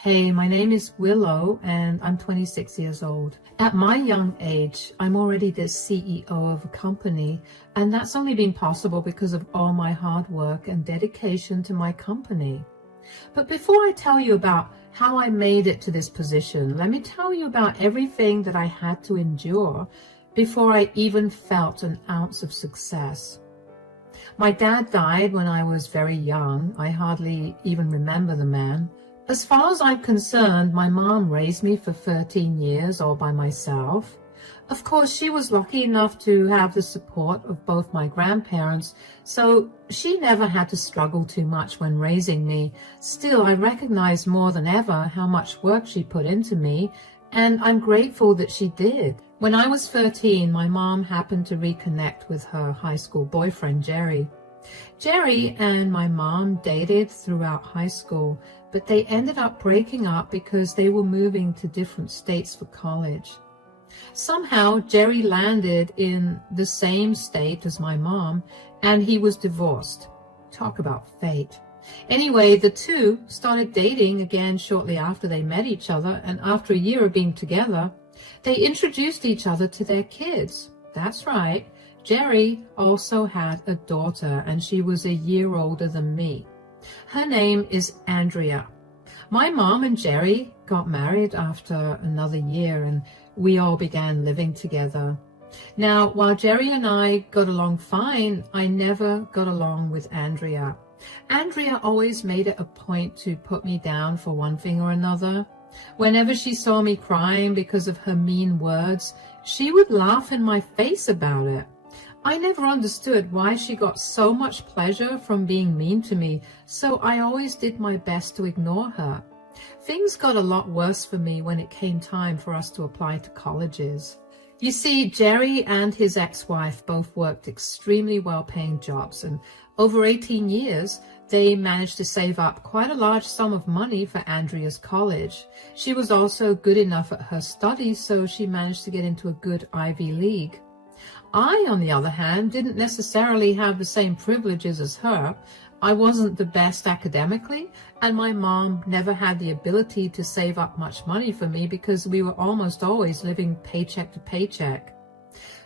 Hey, my name is Willow and I'm 26 years old. At my young age, I'm already the CEO of a company, and that's only been possible because of all my hard work and dedication to my company. But before I tell you about how I made it to this position, let me tell you about everything that I had to endure before I even felt an ounce of success. My dad died when I was very young. I hardly even remember the man. As far as I'm concerned, my mom raised me for 13 years all by myself. Of course, she was lucky enough to have the support of both my grandparents, so she never had to struggle too much when raising me. Still, I recognize more than ever how much work she put into me, and I'm grateful that she did. When I was 13, my mom happened to reconnect with her high school boyfriend, Jerry. Jerry and my mom dated throughout high school, but they ended up breaking up because they were moving to different states for college. Somehow, Jerry landed in the same state as my mom, and he was divorced. Talk about fate. Anyway, the two started dating again shortly after they met each other, and after a year of being together, they introduced each other to their kids. That's right. Jerry also had a daughter, and she was a year older than me. Her name is Andrea. My mom and Jerry got married after another year, and we all began living together. Now, while Jerry and I got along fine, I never got along with Andrea. Andrea always made it a point to put me down for one thing or another. Whenever she saw me crying because of her mean words, she would laugh in my face about it. I never understood why she got so much pleasure from being mean to me, so I always did my best to ignore her. Things got a lot worse for me when it came time for us to apply to colleges. You see, Jerry and his ex-wife both worked extremely well-paying jobs, and over 18 years, they managed to save up quite a large sum of money for Andrea's college. She was also good enough at her studies, so she managed to get into a good Ivy League. I, on the other hand, didn't necessarily have the same privileges as her. I wasn't the best academically, and my mom never had the ability to save up much money for me because we were almost always living paycheck to paycheck.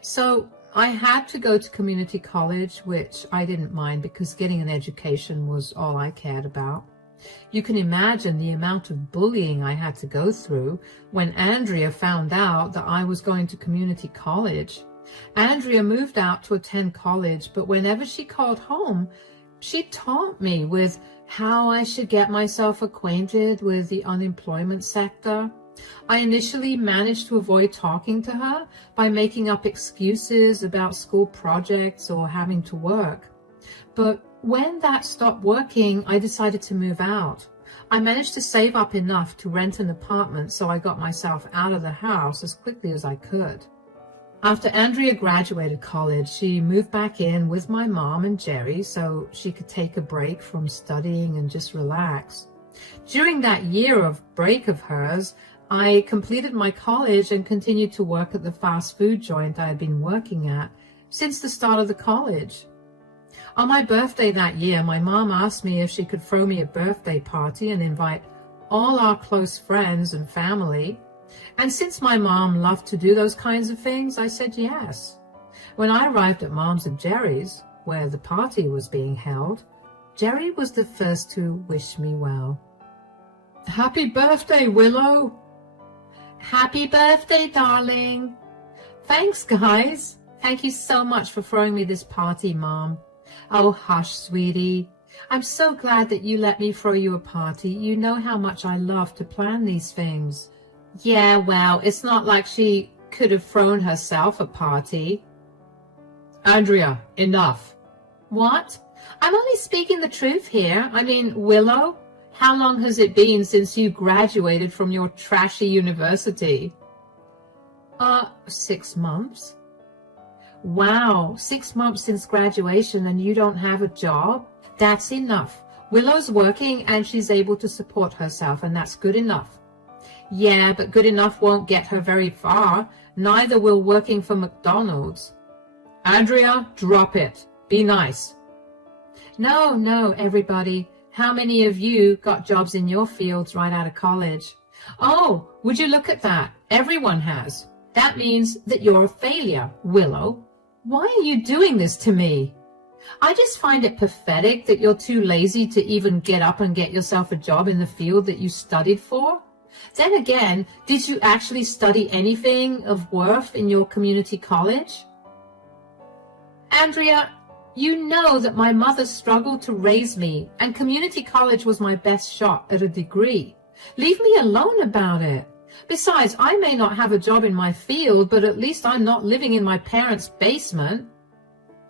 So I had to go to community college, which I didn't mind because getting an education was all I cared about. You can imagine the amount of bullying I had to go through when Andrea found out that I was going to community college. Andrea moved out to attend college, but whenever she called home, she taunt me with how I should get myself acquainted with the unemployment sector. I initially managed to avoid talking to her by making up excuses about school projects or having to work. But when that stopped working, I decided to move out. I managed to save up enough to rent an apartment, so I got myself out of the house as quickly as I could. After Andrea graduated college, she moved back in with my mom and Jerry so she could take a break from studying and just relax. During that year of break of hers, I completed my college and continued to work at the fast food joint I had been working at since the start of the college. On my birthday that year, my mom asked me if she could throw me a birthday party and invite all our close friends and family. And since my mom loved to do those kinds of things, I said yes. When I arrived at Mom's and Jerry's, where the party was being held, Jerry was the first to wish me well. "Happy birthday, Willow!" "Happy birthday, darling!" "Thanks, guys. Thank you so much for throwing me this party, Mom." "Oh, hush, sweetie. I'm so glad that you let me throw you a party. You know how much I love to plan these things." "Yeah, well, it's not like she could have thrown herself a party." "Andrea, enough." "What? I'm only speaking the truth here. I mean, Willow, how long has it been since you graduated from your trashy university?" 6 months. "Wow, 6 months since graduation and you don't have a job? That's enough. Willow's working and she's able to support herself, and that's good enough." "Yeah, but good enough won't get her very far. Neither will working for McDonald's." "Andrea, drop it. Be nice." No, everybody. How many of you got jobs in your fields right out of college? Oh, would you look at that? Everyone has. That means that you're a failure, Willow. Why are you doing this to me? I just find it pathetic that you're too lazy to even get up and get yourself a job in the field that you studied for. Then again, did you actually study anything of worth in your community college? Andrea, you know that my mother struggled to raise me, and community college was my best shot at a degree. Leave me alone about it. Besides, I may not have a job in my field, but at least I'm not living in my parents' basement.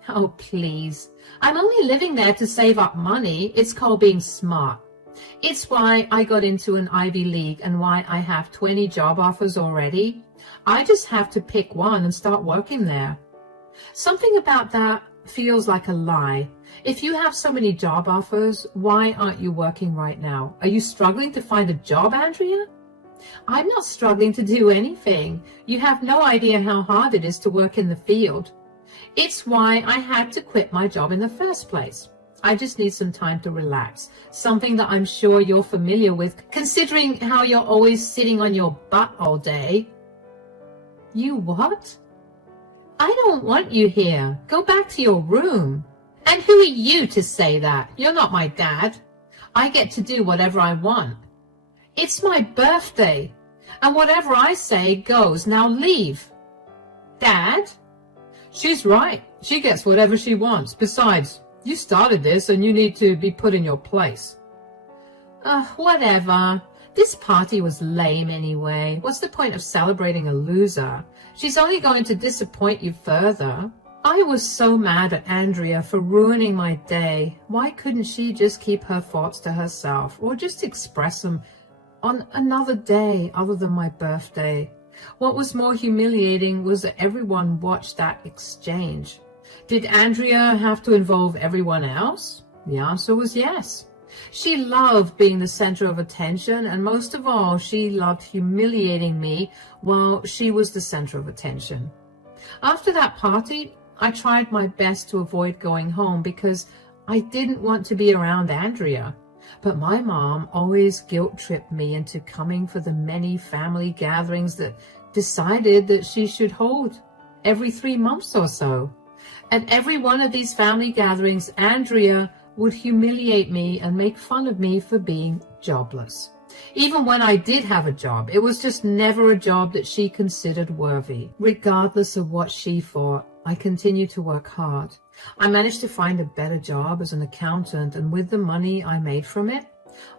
Oh, please. I'm only living there to save up money. It's called being smart. It's why I got into an Ivy League and why I have 20 job offers already. I just have to pick one and start working there. Something about that feels like a lie. If you have so many job offers, why aren't you working right now? Are you struggling to find a job, Andrea? I'm not struggling to do anything. You have no idea how hard it is to work in the field. It's why I had to quit my job in the first place. I just need some time to relax, something that I'm sure you're familiar with, considering how you're always sitting on your butt all day. You what? I don't want you here. Go back to your room. And who are you to say that? You're not my dad. I get to do whatever I want. It's my birthday, and whatever I say goes. Now leave. Dad? She's right. She gets whatever she wants. Besides, you started this and you need to be put in your place. Whatever. This party was lame anyway. What's the point of celebrating a loser? She's only going to disappoint you further. I was so mad at Andrea for ruining my day. Why couldn't she just keep her thoughts to herself or just express them on another day other than my birthday? What was more humiliating was that everyone watched that exchange. Did Andrea have to involve everyone else? The answer was yes. She loved being the center of attention, and most of all, she loved humiliating me while she was the center of attention. After that party, I tried my best to avoid going home because I didn't want to be around Andrea. But my mom always guilt-tripped me into coming for the many family gatherings that decided that she should hold every 3 months or so. At every one of these family gatherings, Andrea would humiliate me and make fun of me for being jobless. Even when I did have a job, it was just never a job that she considered worthy. Regardless of what she thought, I continued to work hard. I managed to find a better job as an accountant, and with the money I made from it,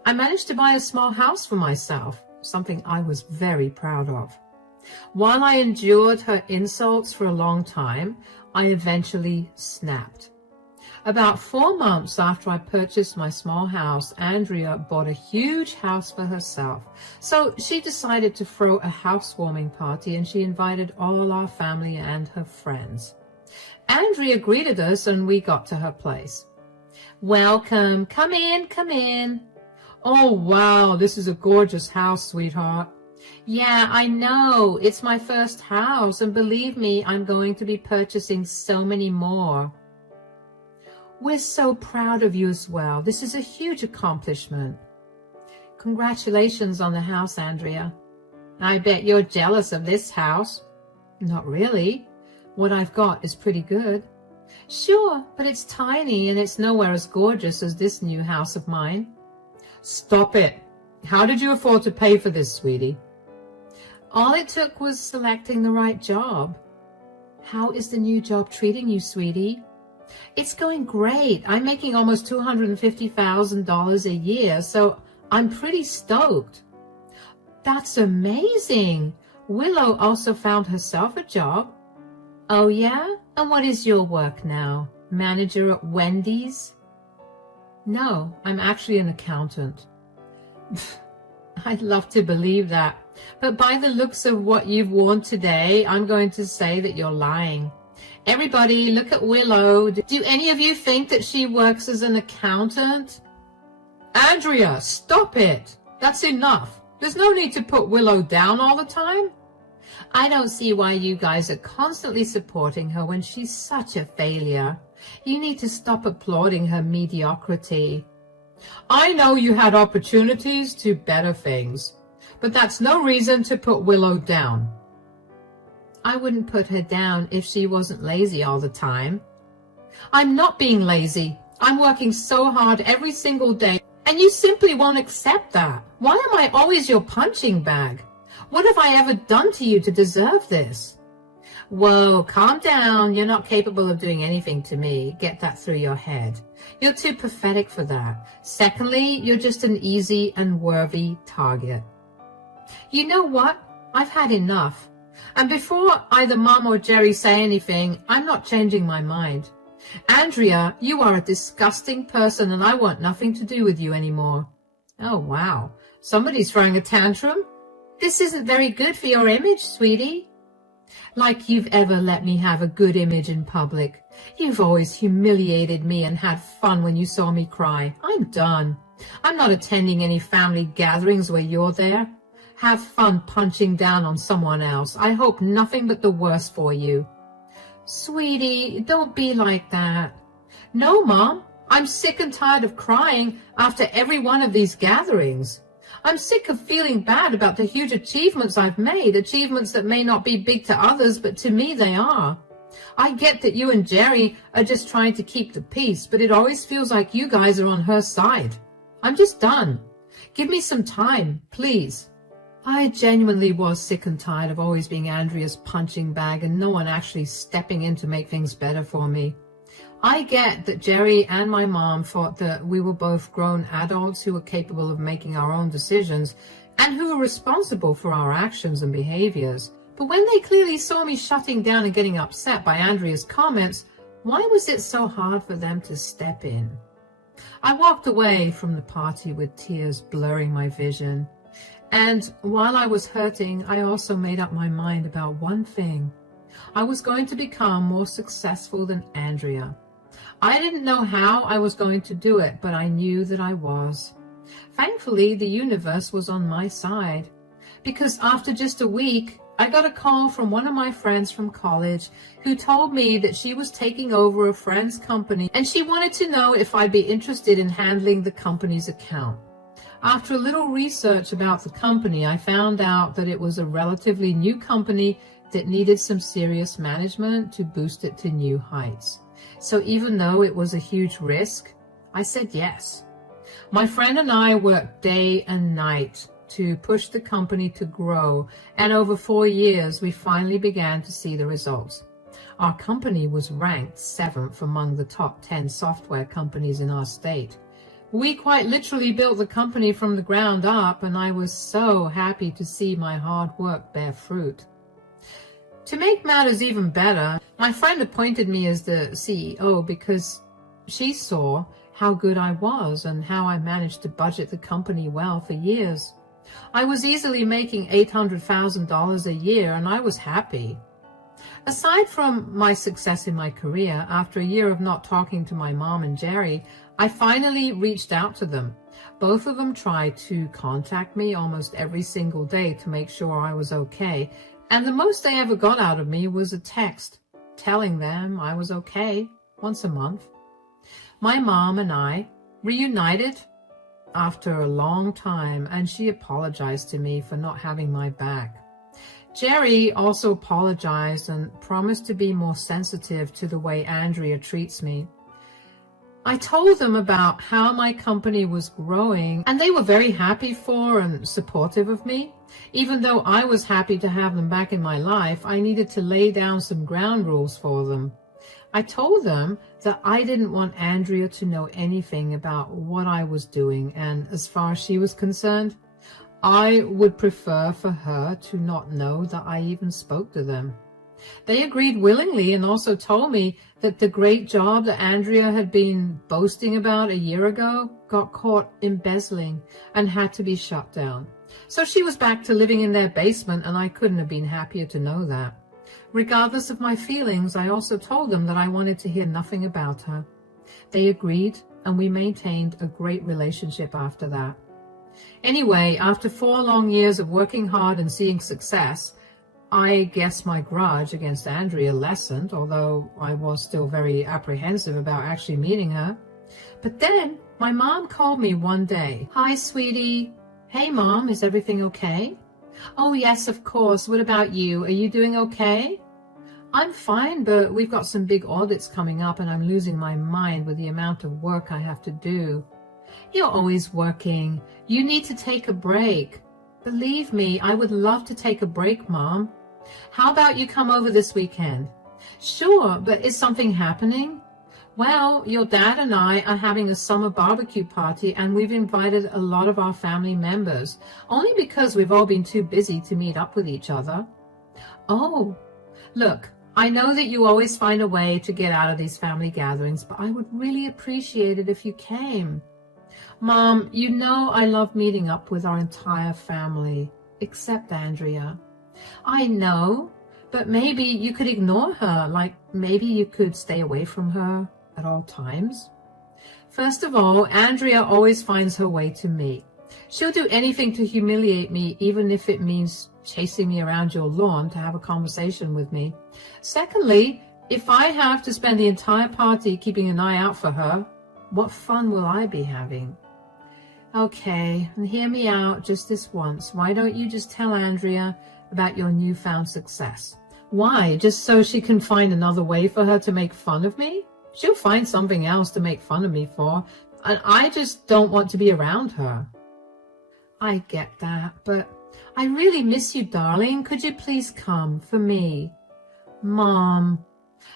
I managed to buy a small house for myself, something I was very proud of. While I endured her insults for a long time, I eventually snapped. About 4 months after I purchased my small house, Andrea bought a huge house for herself. So she decided to throw a housewarming party, and she invited all our family and her friends. Andrea greeted us and we got to her place. Welcome. Come in, come in. Oh, wow. This is a gorgeous house, sweetheart. Yeah, I know. It's my first house, and believe me, I'm going to be purchasing so many more. We're so proud of you as well. This is a huge accomplishment. Congratulations on the house, Andrea. I bet you're jealous of this house. Not really. What I've got is pretty good. Sure, but it's tiny and it's nowhere as gorgeous as this new house of mine. Stop it. How did you afford to pay for this, sweetie? All it took was selecting the right job. How is the new job treating you, sweetie? It's going great. I'm making almost $250,000 a year, so I'm pretty stoked. That's amazing. Willow also found herself a job. Oh, yeah? And what is your work now? Manager at Wendy's? No, I'm actually an accountant. I'd love to believe that, but by the looks of what you've worn today, I'm going to say that you're lying. Everybody, look at Willow. Do any of you think that she works as an accountant? Andrea, stop it. That's enough. There's no need to put Willow down all the time. I don't see why you guys are constantly supporting her when she's such a failure. You need to stop applauding her mediocrity. I know you had opportunities to better things, but that's no reason to put Willow down. I wouldn't put her down if she wasn't lazy all the time. I'm not being lazy. I'm working so hard every single day, and you simply won't accept that. Why am I always your punching bag? What have I ever done to you to deserve this? Whoa, calm down. You're not capable of doing anything to me. Get that through your head. You're too pathetic for that. Secondly, you're just an easy and worthy target. You know what? I've had enough. And before either Mom or Jerry say anything, I'm not changing my mind. Andrea, you are a disgusting person and I want nothing to do with you anymore. Oh, wow. Somebody's throwing a tantrum? This isn't very good for your image, sweetie. Like you've ever let me have a good image in public. You've always humiliated me and had fun when you saw me cry. I'm done. I'm not attending any family gatherings where you're there. Have fun punching down on someone else. I hope nothing but the worst for you. Sweetie, don't be like that. No, Mom. I'm sick and tired of crying after every one of these gatherings. I'm sick of feeling bad about the huge achievements I've made, achievements that may not be big to others, but to me they are. I get that you and Jerry are just trying to keep the peace, but it always feels like you guys are on her side. I'm just done. Give me some time, please. I genuinely was sick and tired of always being Andrea's punching bag and no one actually stepping in to make things better for me. I get that Jerry and my mom thought that we were both grown adults who were capable of making our own decisions and who were responsible for our actions and behaviors. But when they clearly saw me shutting down and getting upset by Andrea's comments, why was it so hard for them to step in? I walked away from the party with tears blurring my vision. And while I was hurting, I also made up my mind about one thing. I was going to become more successful than Andrea. I didn't know how I was going to do it, but I knew that I was. Thankfully, the universe was on my side, because after just a week, I got a call from one of my friends from college who told me that she was taking over a friend's company and she wanted to know if I'd be interested in handling the company's account. After a little research about the company, I found out that it was a relatively new company that needed some serious management to boost it to new heights. So even though it was a huge risk, I said yes. My friend and I worked day and night to push the company to grow, and over 4 years, we finally began to see the results. Our company was ranked 7th among the top 10 software companies in our state. We quite literally built the company from the ground up, and I was so happy to see my hard work bear fruit. To make matters even better, my friend appointed me as the CEO because she saw how good I was and how I managed to budget the company well for years. I was easily making $800,000 a year, and I was happy. Aside from my success in my career, after a year of not talking to my mom and Jerry, I finally reached out to them. Both of them tried to contact me almost every single day to make sure I was okay, and the most they ever got out of me was a text telling them I was okay once a month. My mom and I reunited after a long time, and she apologized to me for not having my back. Jerry also apologized and promised to be more sensitive to the way Andrea treats me. I told them about how my company was growing, and they were very happy for and supportive of me. Even though I was happy to have them back in my life, I needed to lay down some ground rules for them. I told them that I didn't want Andrea to know anything about what I was doing, and as far as she was concerned, I would prefer for her to not know that I even spoke to them. They agreed willingly and also told me that the great job that Andrea had been boasting about a year ago got caught embezzling and had to be shut down. So she was back to living in their basement, and I couldn't have been happier to know that. Regardless of my feelings, I also told them that I wanted to hear nothing about her. They agreed, and we maintained a great relationship after that. Anyway, after 4 long years of working hard and seeing success, I guess my grudge against Andrea lessened, although I was still very apprehensive about actually meeting her. But then My mom called me one day. Hi, sweetie. Hey, Mom, is everything okay? Oh, yes, of course. What about you? Are you doing okay? I'm fine, but we've got some big audits coming up and I'm losing my mind with the amount of work I have to do. You're always working. You need to take a break. Believe me, I would love to take a break, Mom. How about you come over this weekend? Sure, but is something happening? Well, your dad and I are having a summer barbecue party and we've invited a lot of our family members, only because we've all been too busy to meet up with each other. Oh, look, I know that you always find a way to get out of these family gatherings, but I would really appreciate it if you came. Mom, you know I love meeting up with our entire family, except Andrea. I know, but maybe you could ignore her, like maybe you could stay away from her at all times. First of all, Andrea always finds her way to me. She'll do anything to humiliate me, even if it means chasing me around your lawn to have a conversation with me. Secondly, if I have to spend the entire party keeping an eye out for her, what fun will I be having? Okay, and hear me out just this once. Why don't you just tell Andrea about your newfound success? Why? Just so she can find another way for her to make fun of me? She'll find something else to make fun of me for, and I just don't want to be around her. I get that, but I really miss you, darling. Could you please come for me? Mom,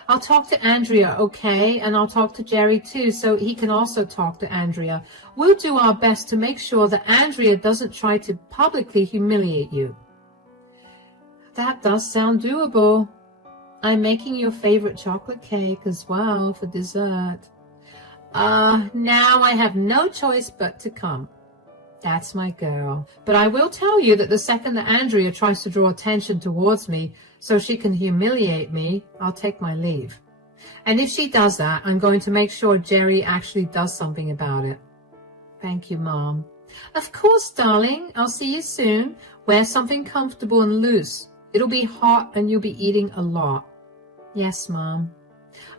I'll talk to Andrea, okay? And I'll talk to Jerry too, so he can also talk to Andrea. We'll do our best to make sure that Andrea doesn't try to publicly humiliate you. That does sound doable. I'm making your favorite chocolate cake as well for dessert. Now I have no choice but to come. That's my girl. But I will tell you that the second that Andrea tries to draw attention towards me so she can humiliate me, I'll take my leave. And if she does that, I'm going to make sure Jerry actually does something about it. Thank you, Mom. Of course, darling. I'll see you soon. Wear something comfortable and loose. It'll be hot and you'll be eating a lot. Yes, Mom.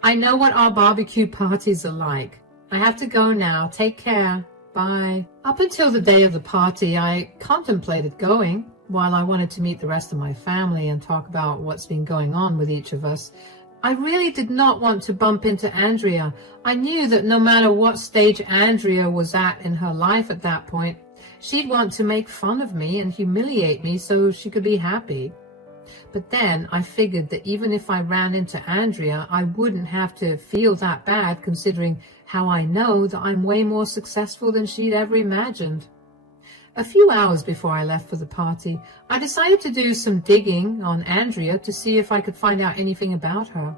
I know what our barbecue parties are like. I have to go now. Take care. Bye. Up until the day of the party, I contemplated going. While I wanted to meet the rest of my family and talk about what's been going on with each of us, I really did not want to bump into Andrea. I knew that no matter what stage Andrea was at in her life at that point, she'd want to make fun of me and humiliate me so she could be happy. But then I figured that even if I ran into Andrea, I wouldn't have to feel that bad, considering how I know that I'm way more successful than she'd ever imagined. A few hours before I left for the party, I decided to do some digging on Andrea to see if I could find out anything about her.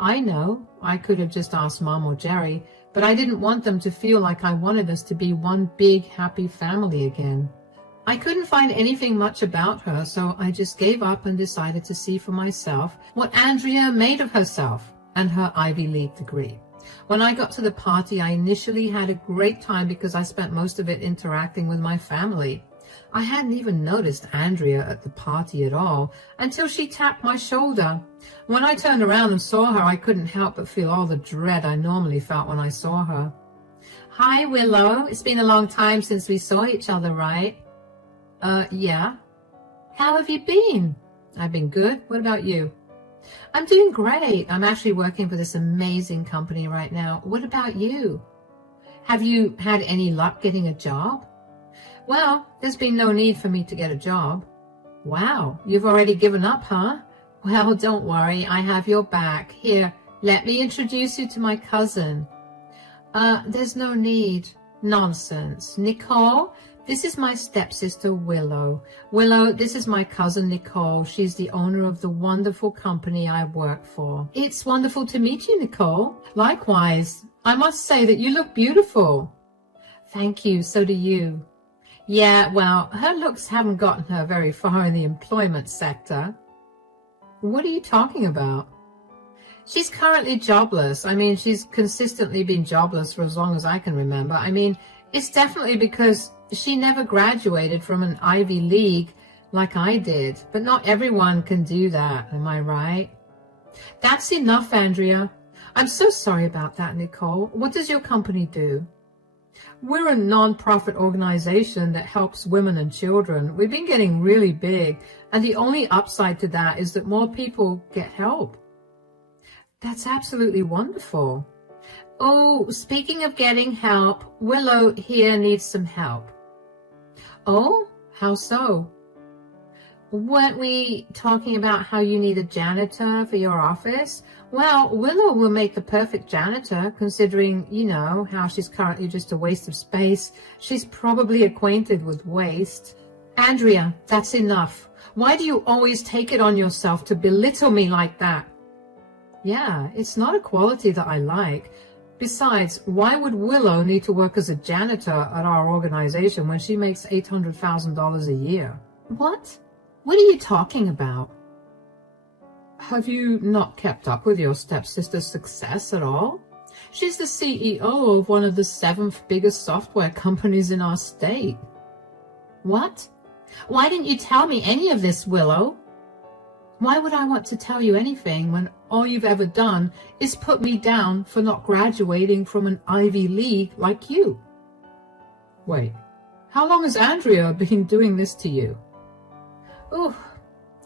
I know I could have just asked Mom or Jerry, but I didn't want them to feel like I wanted us to be one big happy family again. I couldn't find anything much about her, so I just gave up and decided to see for myself what Andrea made of herself and her Ivy League degree. When I got to the party, I initially had a great time because I spent most of it interacting with my family. I hadn't even noticed Andrea at the party at all until she tapped my shoulder. When I turned around and saw her, I couldn't help but feel all the dread I normally felt when I saw her. Hi, Willow. It's been a long time since we saw each other, right? Yeah. How have you been? I've been good. What about you? I'm doing great. I'm actually working for this amazing company right now. What about you? Have you had any luck getting a job? Well, there's been no need for me to get a job. Wow, you've already given up, huh? Well, don't worry. I have your back. Here, let me introduce you to my cousin. There's no need. Nonsense. Nicole, this is my stepsister, Willow. Willow, this is my cousin, Nicole. She's the owner of the wonderful company I work for. It's wonderful to meet you, Nicole. Likewise. I must say that you look beautiful. Thank you. So do you. Yeah, well, her looks haven't gotten her very far in the employment sector. What are you talking about? She's currently jobless. I mean, she's consistently been jobless for as long as I can remember. I mean, it's definitely because she never graduated from an Ivy League like I did. But not everyone can do that, am I right? That's enough, Andrea. I'm so sorry about that, Nicole. What does your company do? We're a non-profit organization that helps women and children. We've been getting really big, and the only upside to that is that more people get help. That's absolutely wonderful. Oh, speaking of getting help, Willow here needs some help. Oh, how so? Weren't we talking about how you need a janitor for your office? Well, Willow will make the perfect janitor, considering, how she's currently just a waste of space. She's probably acquainted with waste. Andrea, that's enough. Why do you always take it on yourself to belittle me like that? Yeah, it's not a quality that I like. Besides, why would Willow need to work as a janitor at our organization when she makes $800,000 a year? What? What are you talking about? Have you not kept up with your stepsister's success at all? She's the CEO of one of the 7th biggest software companies in our state. What? Why didn't you tell me any of this, Willow? Why would I want to tell you anything when all you've ever done is put me down for not graduating from an Ivy League like you? Wait, how long has Andrea been doing this to you? Oh,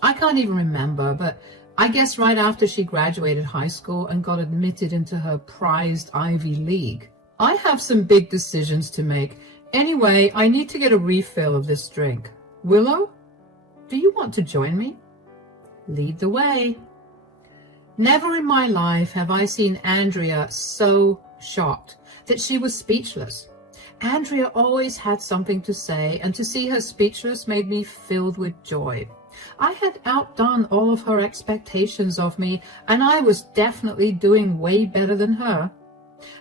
I can't even remember, but I guess right after she graduated high school and got admitted into her prized Ivy League. I have some big decisions to make. Anyway, I need to get a refill of this drink. Willow, do you want to join me? Lead the way. Never in my life have I seen Andrea so shocked that she was speechless. Andrea always had something to say, and to see her speechless made me filled with joy. I had outdone all of her expectations of me, and I was definitely doing way better than her.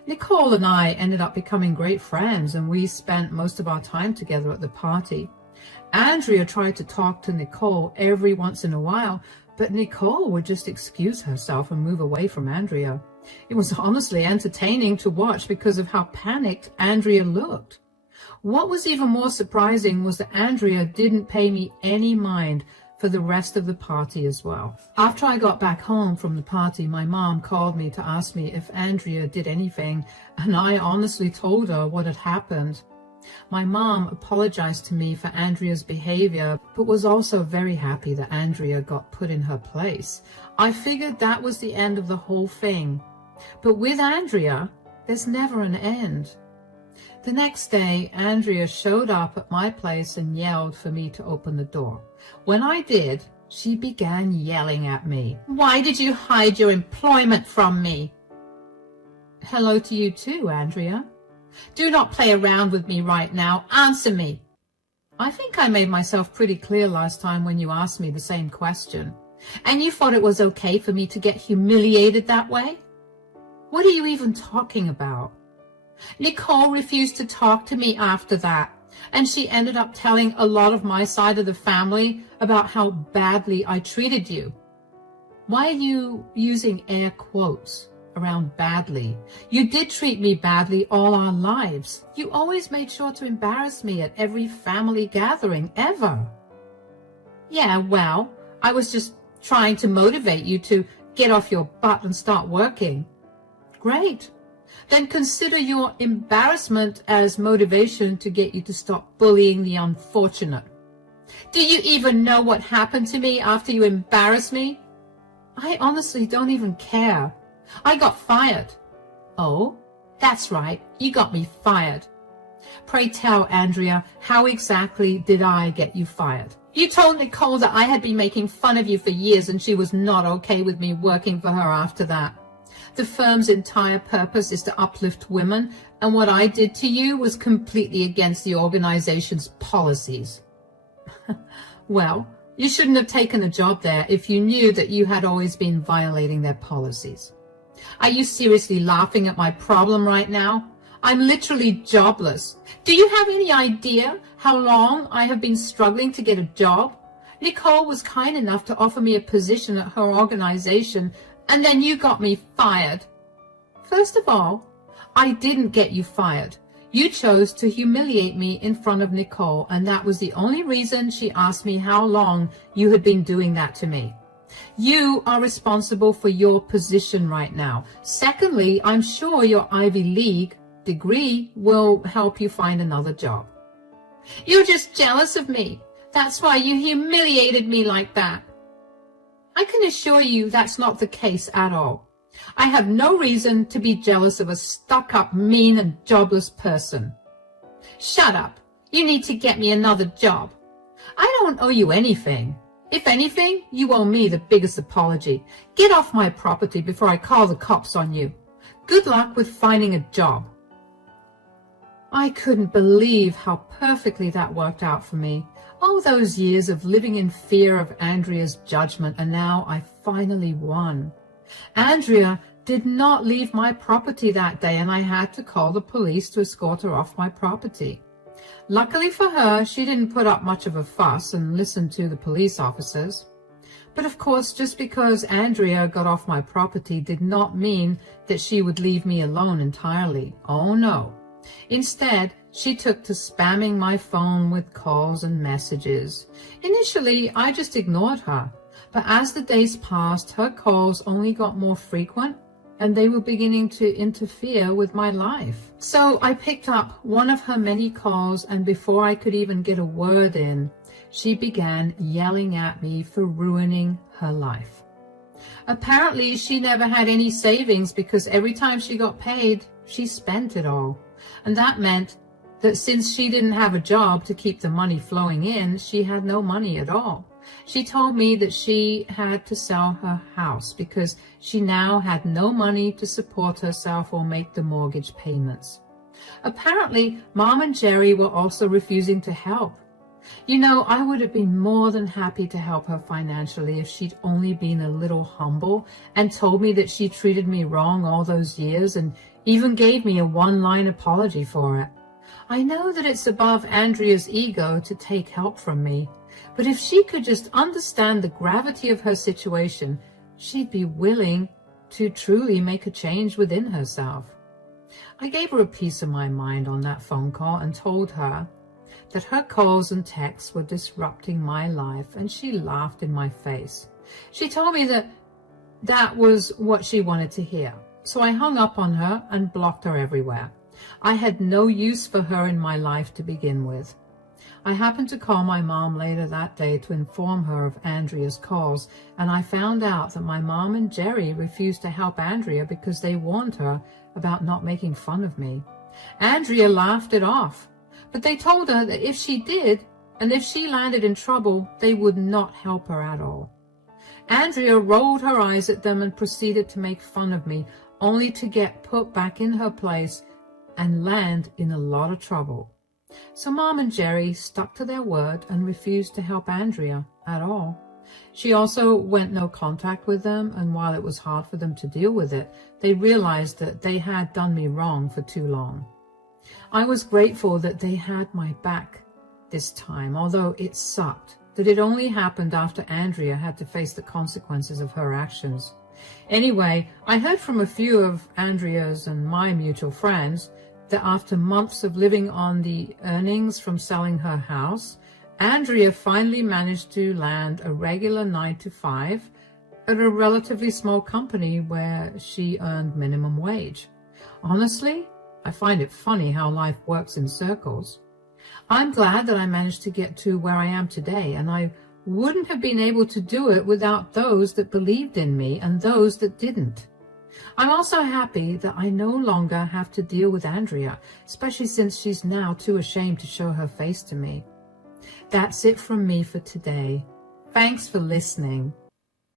Nicole and I ended up becoming great friends, and we spent most of our time together at the party. Andrea tried to talk to Nicole every once in a while, but Nicole would just excuse herself and move away from Andrea. It was honestly entertaining to watch because of how panicked Andrea looked. What was even more surprising was that Andrea didn't pay me any mind for the rest of the party as well. After I got back home from the party, my mom called me to ask me if Andrea did anything, and I honestly told her what had happened. My mom apologized to me for Andrea's behavior, but was also very happy that Andrea got put in her place. I figured that was the end of the whole thing. But with Andrea, there's never an end. The next day, Andrea showed up at my place and yelled for me to open the door. When I did, she began yelling at me. Why did you hide your employment from me? Hello to you too, Andrea. Do not play around with me right now. Answer me. I think I made myself pretty clear last time when you asked me the same question. And you thought it was okay for me to get humiliated that way? What are you even talking about? Nicole refused to talk to me after that, and she ended up telling a lot of my side of the family about how badly I treated you. Why are you using air quotes around badly? You did treat me badly all our lives. You always made sure to embarrass me at every family gathering ever. Yeah, well, I was just trying to motivate you to get off your butt and start working. Great. Then consider your embarrassment as motivation to get you to stop bullying the unfortunate. Do you even know what happened to me after you embarrassed me? I honestly don't even care. I got fired. Oh, that's right. You got me fired. Pray tell, Andrea, how exactly did I get you fired? You told Nicole that I had been making fun of you for years and she was not okay with me working for her after that. The firm's entire purpose is to uplift women, and what I did to you was completely against the organization's policies. Well, you shouldn't have taken a job there if you knew that you had always been violating their policies. Are you seriously laughing at my problem right now? I'm literally jobless. Do you have any idea how long I have been struggling to get a job? Nicole was kind enough to offer me a position at her organization, and then you got me fired. First of all, I didn't get you fired. You chose to humiliate me in front of Nicole, and that was the only reason she asked me how long you had been doing that to me. You are responsible for your position right now. Secondly, I'm sure your Ivy League degree will help you find another job. You're just jealous of me. That's why you humiliated me like that. I can assure you that's not the case at all. I have no reason to be jealous of a stuck-up, mean and jobless person. Shut up. You need to get me another job. I don't owe you anything. If anything, you owe me the biggest apology. Get off my property before I call the cops on you. Good luck with finding a job. I couldn't believe how perfectly that worked out for me. All those years of living in fear of Andrea's judgment, and now I finally won. Andrea did not leave my property that day, and I had to call the police to escort her off my property. Luckily for her, she didn't put up much of a fuss and listen to the police officers. But of course, just because Andrea got off my property did not mean that she would leave me alone entirely. Oh no. Instead, she took to spamming my phone with calls and messages. Initially, I just ignored her, but as the days passed, her calls only got more frequent, and they were beginning to interfere with my life. So I picked up one of her many calls, and before I could even get a word in, she began yelling at me for ruining her life. Apparently, she never had any savings because every time she got paid, she spent it all. And that meant that since she didn't have a job to keep the money flowing in, she had no money at all. She told me that she had to sell her house because she now had no money to support herself or make the mortgage payments. Apparently, Mom and Jerry were also refusing to help. You know, I would have been more than happy to help her financially if she'd only been a little humble and told me that she treated me wrong all those years and even gave me a one-line apology for it. I know that it's above Andrea's ego to take help from me, but if she could just understand the gravity of her situation, she'd be willing to truly make a change within herself. I gave her a piece of my mind on that phone call and told her that her calls and texts were disrupting my life, and she laughed in my face. She told me that that was what she wanted to hear. So I hung up on her and blocked her everywhere. I had no use for her in my life to begin with. I happened to call my mom later that day to inform her of Andrea's calls, and I found out that my mom and Jerry refused to help Andrea because they warned her about not making fun of me. Andrea laughed it off, but they told her that if she did, and if she landed in trouble, they would not help her at all. Andrea rolled her eyes at them and proceeded to make fun of me, only to get put back in her place and land in a lot of trouble. So Mom and Jerry stuck to their word and refused to help Andrea at all. She also went no contact with them, and while it was hard for them to deal with it, they realized that they had done me wrong for too long. I was grateful that they had my back this time, although it sucked that it only happened after Andrea had to face the consequences of her actions. Anyway, I heard from a few of Andrea's and my mutual friends that after months of living on the earnings from selling her house, Andrea finally managed to land a regular 9-to-5 at a relatively small company where she earned minimum wage. Honestly, I find it funny how life works in circles. I'm glad that I managed to get to where I am today, and I wouldn't have been able to do it without those that believed in me and those that didn't. I'm also happy that I no longer have to deal with Andrea, especially since she's now too ashamed to show her face to me. That's it from me for today. Thanks for listening.